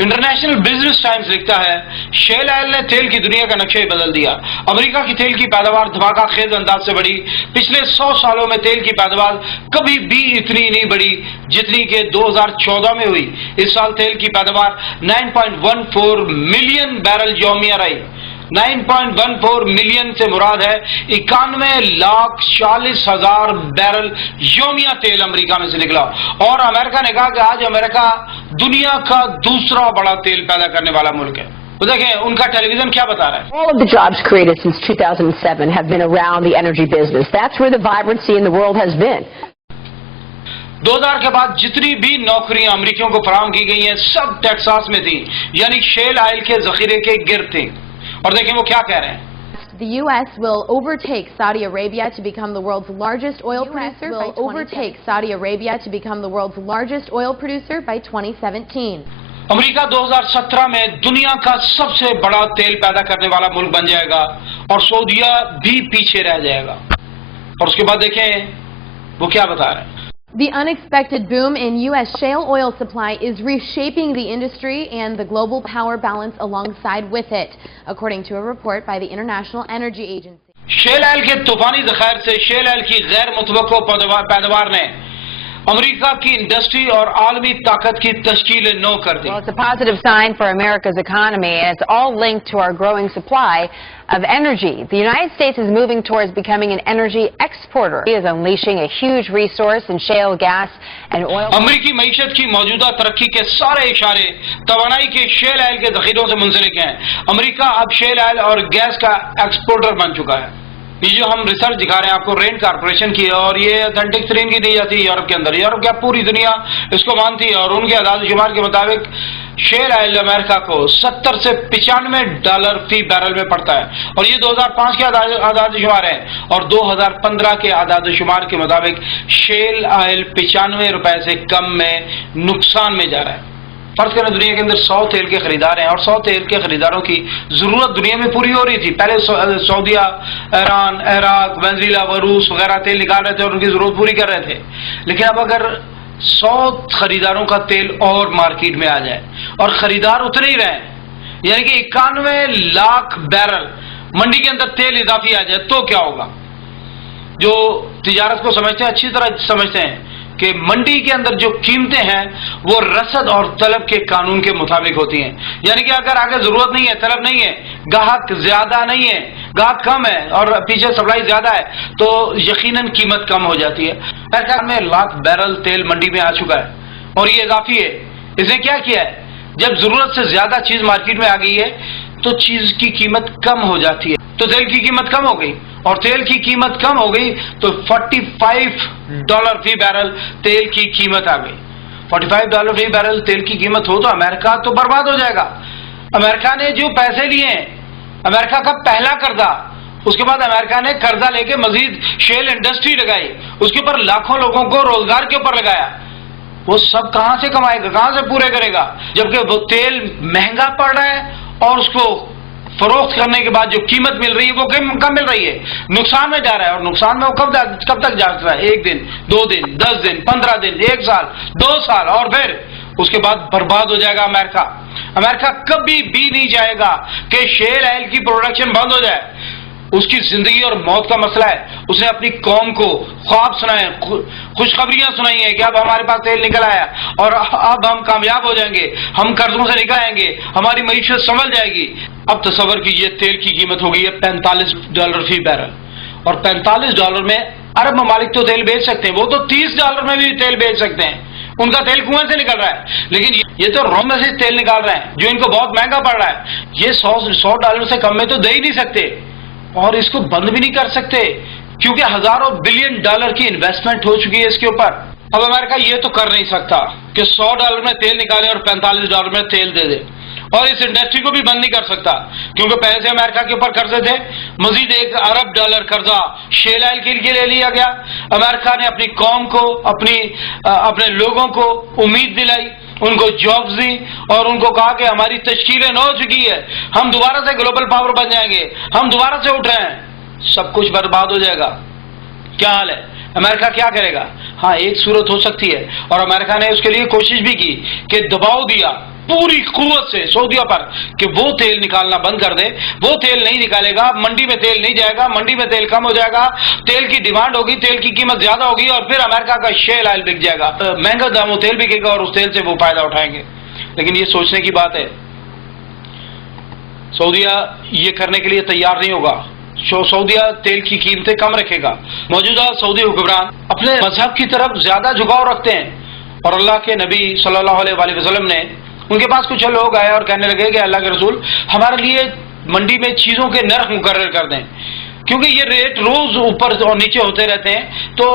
International business times लिखता है, shell oil ने तेल की दुनिया का नक्शा ही बदल दिया। अमेरिका की तेल की पैदावार धमाकाखेज अंदाज से बढ़ी। पिछले 100 सालों में तेल की पैदावार कभी भी इतनी नहीं बढ़ी जितनी कि 2014 में हुई। इस साल तेल की पैदावार 9.14 मिलियन बैरल यौमिया रही। 9.14 मिलियन से मुराद है 91,40,000 बैरल यौमिया तेल अमेरिका में से निकला। और अमेरिका ने कहा कि आज अमेरिका दुनिया का दूसरा बड़ा तेल पैदा करने वाला मुल्क है। तो देखें उनका टेलीविजन क्या बता रहा है। All of the jobs created since 2007 have been around the energy business. That's where the vibrancy in the world has been. 2000 के बाद जितनी भी नौकरियां अमेरिकियों को फराहम की गई हैं सब टेक्सास में थी, यानी शेल ऑयल के जखीरे के गिर्द थी। और देखें वो क्या कह रहे हैं। The U.S. will overtake Saudi Arabia to become the world's largest oil producer by 2017. America 2017 में दुनिया का सबसे बड़ा तेल पैदा करने वाला मुल्क बन जाएगा और सऊदीया भी पीछे रह जाएगा। और उसके बाद देखें वो क्या बता रहे हैं। The unexpected boom in U.S. shale oil supply is reshaping the industry and the global power balance alongside with it, according to a report by the International Energy Agency. Shale oil के तूफानी ज़खायर से shell oil की गैर मुतवक्को पैदावार ने America की industry और आलमी ताकत की तश्कील नौ कर दी। Well, it's a positive sign for America's economy, and it's all linked to our growing supply of energy. The United States is moving towards becoming an energy exporter. It is unleashing a huge resource in shale gas and oil. अमेरिकी मईशत की मौजूदा तरक्की के सारे इशारे तवानाई के shell oil के ज़खीरों से मुंसलिक हैं। अमेरिका अब शेल ऑयल और गैस का एक्सपोर्टर बन चुका है। ये जो हम रिसर्च दिखा रहे हैं आपको रेन कारपोरेशन की, और ये ऑथेंटिक तरीन की दी जाती है यूरोप के अंदर। यूरोप क्या पूरी दुनिया इसको मानती है और उनके आदाद शुमार के मुताबिक शेल ऑयल अमेरिका को 70 से $95 फी बैरल में पड़ता है। और ये 2005 के आदाद शुमार है और 2015 के आदाद शुमार के मुताबिक शेल ऑयल $95 से कम में नुकसान में जा रहा है। फर्ज करें दुनिया के अंदर 100 तेल के खरीदार हैं और 100 तेल के खरीदारों की जरूरत दुनिया में पूरी हो रही थी। पहले सऊदीया, ईरान, इराक, वेनेजुएला, रूस वगैरह तेल निकाल रहे थे और उनकी जरूरत पूरी कर रहे थे। लेकिन अब अगर 100 खरीदारों का तेल और मार्केट में आ जाए और खरीदार उतने ही रहे, यानी कि 91 लाख बैरल मंडी के अंदर तेल इजाफी आ जाए तो क्या होगा। जो तिजारत को समझते हैं अच्छी तरह समझते हैं कि मंडी के अंदर जो कीमतें हैं वो रसद और तलब के कानून के मुताबिक होती हैं। यानी कि अगर आगे जरूरत नहीं है, तलब नहीं है, गाहक ज्यादा नहीं है, गाहक कम है और पीछे सप्लाई ज्यादा है, तो यकीनन कीमत कम हो जाती है। सरकार में लाख बैरल तेल मंडी में आ चुका है और ये इजाफी है। इसने क्या किया है, जब जरूरत से ज्यादा चीज मार्केट में आ गई है तो चीज की कीमत कम हो जाती है, तो तेल की कीमत कम हो गई और तेल की कीमत कम हो गई तो $45 फी बैरल तेल की कीमत आ गई। $45 फी बैरल तेल की कीमत हो तो अमेरिका तो बर्बाद हो जाएगा। अमेरिका ने जो पैसे लिए हैं, अमेरिका का पहला कर्जा, उसके बाद अमेरिका ने कर्जा लेके मजीद शेल इंडस्ट्री लगाई, उसके ऊपर लाखों लोगों को रोजगार के ऊपर लगाया, वो सब कहां से कमाएगा, कहां से पूरे करेगा, जबकि वो तेल महंगा पड़ रहा है और उसको फरोख्त करने के बाद जो कीमत मिल रही है वो कम मिल रही है, नुकसान में जा रहा है। और नुकसान में वो कब तक जा रहा है, 1 दिन, 2 दिन, 10 दिन, 15 दिन, 1 साल, 2 साल, और फिर उसके बाद बर्बाद हो जाएगा अमेरिका। अमेरिका कभी भी नहीं चाहेगा कि शेल ऑयल की प्रोडक्शन बंद हो जाए। उसकी जिंदगी और मौत का मसला है। उसने अपनी कौम को ख्वाब सुनाए, खुशखबरियां सुनाई है कि अब हमारे पास तेल निकल आया और अब हम कामयाब हो जाएंगे, हम कर्जों से निकल आएंगे, हमारी मईशत संभल जाएगी। अब तसव्वुर कीजिए तेल की कीमत हो गई है $45 फी बैरल, और $45 में अरब ममालिक तो तेल बेच सकते हैं, वो तो $30 में भी तेल बेच सकते हैं, उनका तेल कुएं से निकल रहा है। लेकिन ये तो रॉ में से तेल निकाल रहे हैं जो इनको बहुत महंगा पड़ रहा है। ये $100 से कम में तो दे ही नहीं सकते और इसको बंद भी नहीं कर सकते क्योंकि हजारों बिलियन डॉलर की इन्वेस्टमेंट हो चुकी है इसके ऊपर। अब अमेरिका ये तो कर नहीं सकता कि $100 में तेल निकाले और $45 में तेल दे दे, और इस इंडस्ट्री को भी बंद नहीं कर सकता क्योंकि पहले से अमेरिका के ऊपर कर्जे थे। मजीद $1 अरब कर्जा शेल ऑयल के लिए ले लिया गया। अमेरिका ने अपनी कौम को, अपने लोगों को उम्मीद दिलाई, उनको जॉब्स दी और उनको कहा कि हमारी तश्कीलें हो चुकी है, हम दोबारा से ग्लोबल पावर बन जाएंगे, हम दोबारा से उठ रहे हैं। सब कुछ बर्बाद हो जाएगा। क्या हाल है, अमेरिका क्या करेगा? हाँ, एक सूरत हो सकती है और अमेरिका ने उसके लिए कोशिश भी की कि दबाव दिया پوری قوت سے سعودیہ پر کہ وہ تیل نکالنا بند کر دے. وہ تیل نہیں نکالے گا، منڈی میں تیل نہیں جائے گا، منڈی میں تیل کم ہو جائے گا، تیل کی ڈیمانڈ ہوگی، تیل کی قیمت زیادہ ہوگی اور پھر امریکہ کا شیل آئل بک جائے گا، مہنگا داموں تیل بکے گا اور اس تیل سے وہ فائدہ اٹھائیں گے. لیکن یہ سوچنے کی بات ہے، سعودیہ یہ کرنے کے لیے تیار نہیں ہوگا. سعودیہ تیل کی قیمتیں کم رکھے گا. موجودہ سعودی حکمران اپنے مذہب کی طرف زیادہ جھکاؤ رکھتے ہیں اور اللہ کے نبی صلی اللہ علیہ وآلہ وسلم نے، ان کے پاس کچھ لوگ آئے اور کہنے لگے کہ اللہ کے رسول ہمارے لیے منڈی میں چیزوں کے نرخ مقرر کر دیں، کیونکہ یہ ریٹ روز اوپر اور نیچے ہوتے رہتے ہیں، تو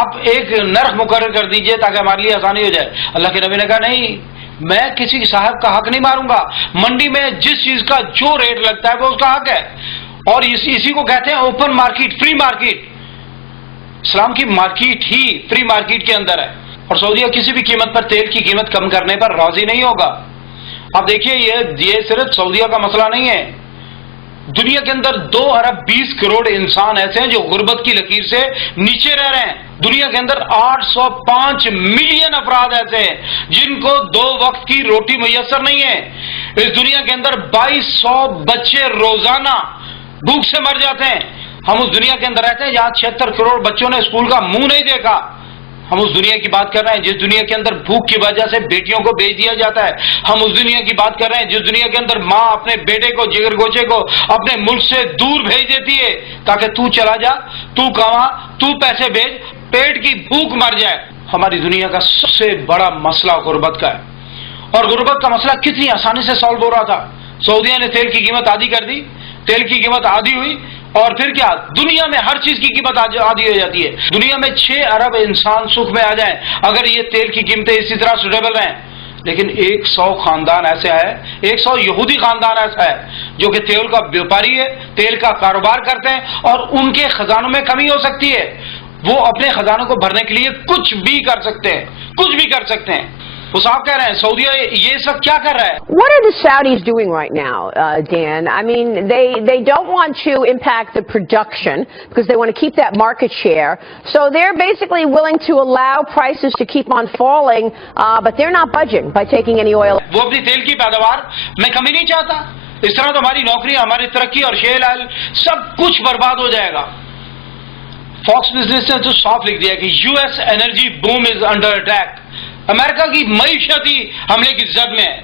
آپ ایک نرخ مقرر کر دیجئے تاکہ ہمارے لیے آسانی ہو جائے. اللہ کے نبی نے کہا نہیں، میں کسی صاحب کا حق نہیں ماروں گا. منڈی میں جس چیز کا جو ریٹ لگتا ہے وہ اس کا حق ہے، اور اسی کو کہتے ہیں اوپن مارکیٹ، فری مارکیٹ. اسلام کی مارکیٹ ہی فری مارکیٹ کے اندر ہے، اور سعودیہ کسی بھی قیمت پر تیل کی قیمت کم کرنے پر راضی نہیں ہوگا. آپ دیکھیے یہ صرف سعودیہ کا مسئلہ نہیں ہے. دنیا کے اندر 2 ارب 20 کروڑ انسان ایسے ہیں جو غربت کی لکیر سے نیچے رہ رہے ہیں. دنیا کے اندر 805 ملین افراد ایسے ہیں جن کو 2 وقت کی روٹی میسر نہیں ہے. اس دنیا کے اندر 2200 بچے روزانہ بھوک سے مر جاتے ہیں. ہم اس دنیا کے اندر رہتے ہیں جہاں 76 کروڑ بچوں نے اسکول کا منہ نہیں دیکھا. ہم اس دنیا کی بات کر رہے ہیں جس دنیا کے اندر بھوک کی وجہ سے بیٹیوں کو بیچ دیا جاتا ہے. ہم اس دنیا کی بات کر رہے ہیں جس دنیا کے اندر ماں اپنے بیٹے کو، جگر گوچے کو اپنے ملک سے دور بھیج دیتی ہے تاکہ تو چلا جا، تو کما، تو پیسے بھیج، پیٹ کی بھوک مر جائے. ہماری دنیا کا سب سے بڑا مسئلہ غربت کا ہے، اور غربت کا مسئلہ کتنی آسانی سے سالو ہو رہا تھا. سعودیہ نے تیل کی قیمت آدھی کر دی، تیل کی قیمت آدھی ہوئی، اور پھر کیا، دنیا میں ہر چیز کی قیمت آدھی ہو جاتی ہے. دنیا میں 6 ارب انسان سکھ میں آ جائیں اگر یہ تیل کی قیمتیں اسی طرح سٹیبل رہیں. لیکن 100 خاندان ایسے ہے، 100 یہودی خاندان ایسا ہے جو کہ تیل کا بیوپاری ہے، تیل کا کاروبار کرتے ہیں، اور ان کے خزانوں میں کمی ہو سکتی ہے. وہ اپنے خزانوں کو بھرنے کے لیے کچھ بھی کر سکتے ہیں، کچھ بھی کر سکتے ہیں. وہ صاحب کہہ رہے ہیں سعودیہ یہ سب کیا کر رہا ہے؟ What are the Saudis doing right now, Dan? I mean, they don't want to impact the production because they want to keep that market share. So they're basically willing to allow prices to keep on falling, but they're not budging by taking any oil. وہ اپنی تیل کی پیداوار میں کمی نہیں چاہتا. اس طرح تو ہماری نوکریاں، ہماری ترقی اور شیل آئل سب کچھ برباد ہو جائے گا. فاکس بزنس نے تو صاف لکھ دیا کہ U S energy boom is under attack. امریکہ کی معیشتی حملے کی زد میں ہے،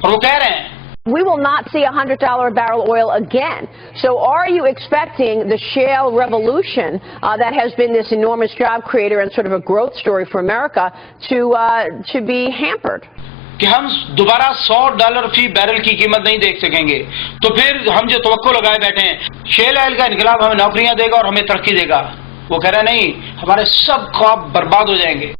اور وہ کہہ رہے ہیں We will not see $100 a barrel oil again. So are you expecting the shale revolution that has been this enormous job creator and sort of a growth story for America to be hampered? کہ ہم دوبارہ $100 فی barrel کی قیمت نہیں دیکھ سکیں گے. تو پھر ہم جو توقع لگائے بیٹھے ہیں شیل آئل کا انقلاب ہمیں نوکریاں دے گا اور ہمیں ترقی دے گا، وہ کہہ رہے ہیں نہیں، ہمارے سب خواب برباد ہو جائیں گے.